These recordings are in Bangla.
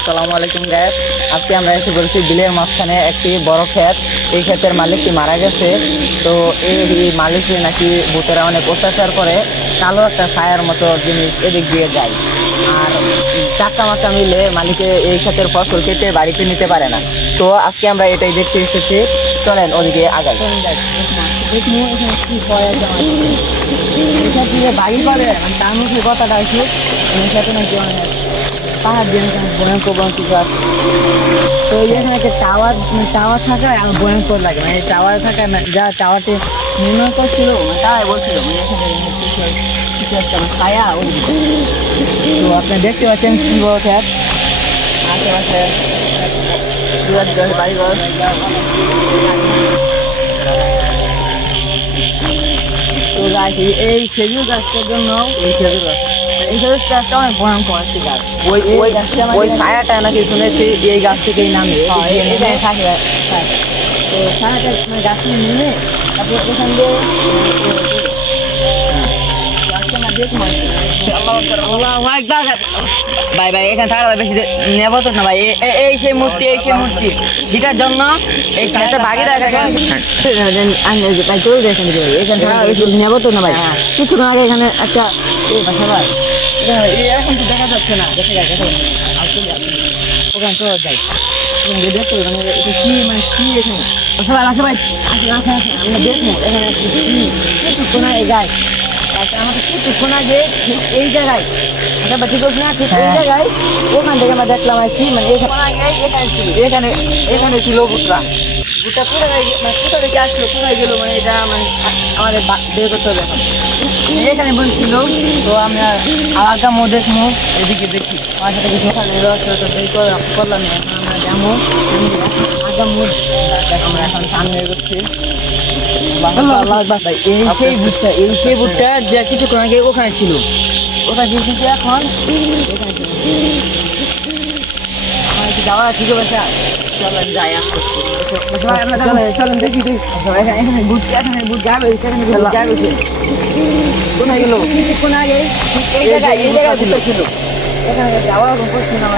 আসসালামু আলাইকুম গাইস। আজকে আমরা এসে বলছি বিলের মাঝখানে একটি বড় ক্ষেত। এই ক্ষেতের মালিকটি মারা গেছে। তো এই মালিকটি নাকি ভূতেরা অনেক অত্যাচার করে। কালো একটা ছায়ার মতো জিনিস এদিক দিয়ে যায়। আর টাকা মাকা মিলে মালিকে এই ক্ষেতের ফসল কেটে বাড়িতে নিতে পারে না। তো আজকে আমরা এটাই দেখতে এসেছি। চলেন ওদিকে আগাই। বাড়ি পাবে তার মুখে কথাটা আছে নাকি পাহাড় দিয়ে ভয়ঙ্কর কিছু আছে। তো এখানে একটা টাওয়ার থাকা আমার ভয়ঙ্কর লাগে, মানে টাওয়ার থাকা যা টাওয়ারটি নির্মাণ করছিল তারাই বলছিল কিছু একটা ছায়া ওই। তো আপনি দেখতে পাচ্ছেন কি বড় খ্যাত, আশেপাশে বাড়িঘর। তো গাছ এই খেজুর গাছটার জন্য এই খেজুর গাছটা অনেক ভয়ঙ্কর একটি গাছ। ওই ছায়াটা নাকি শুনেছি এই গাছ থেকেই নামে থাকে। তো ছায়াটা গাছ থেকে নেমে তারপর এখান দিয়ে ভাই ভাই এখানে থাকা বেশি নেব তো না ভাই। এই সেই মূর্তি যেটার জন্য এই খেতে ভাগিদার এখানে থাকা বেশি নেব তো না ভাই। কিছুক্ষণ আগে এখানে একটা ভাই এখন তো দেখা যাচ্ছে না, ওখানে তো যাই দেখতে কি মানে কি এখানে সবাই সবাই আমরা দেখবো এখানে কিছুক্ষণ আগে যাই। আমাদের কিছুক্ষণ আগে এই জায়গায় ঠিক না, ঠিক এই জায়গায় ওখান থেকে আমরা দেখলাম আর কি মানে এখানে ছিল ভুট্টা কোথা থেকে আসলো কোথায় গেলো, মানে এটা মানে আমাদের বের করতে হবে। এখানে বলছিল তো আমরা আলাদা মোদেক মুখ এদিকে দেখি আমার সাথে কিছু করলাম। এখন আমরা যেমন আগা মুখ আমরা এখন সামনে এগোচ্ছি। এই সেই ভুট্টা যা কিছুক্ষণ আগে ওখানে ছিল, ওখানে কিন্তু এখন আমার কি যাওয়া ঠিক আছে। চলেন যাই চলেন দেখি এখানে বুট যাবে কোথায় গেল কিছুক্ষণ আগে এই জায়গায় ছিল এখানে যাওয়া করছি না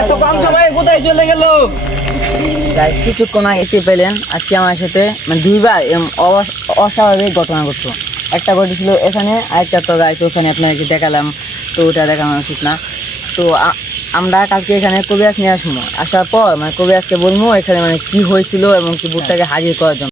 এত কম সময়ে কোথায় চলে গেল। কিছুক্ষণ আগে পেলেন আজকে আমার সাথে মানে দুইবার অস্বাভাবিক ঘটনা ঘটতো। একটা ঘটেছিল এখানে, আরেকটা তো গাইছে ওখানে আপনাকে দেখালাম, তো ওটা দেখানো উচিত না। তো আমরা কালকে এখানে কবিরাজ নিয়ে আসার পর মানে কবিরাজকে বলবো এখানে মানে কি হয়েছিল এবং কি ভূতটাকে হাজির করার জন্য।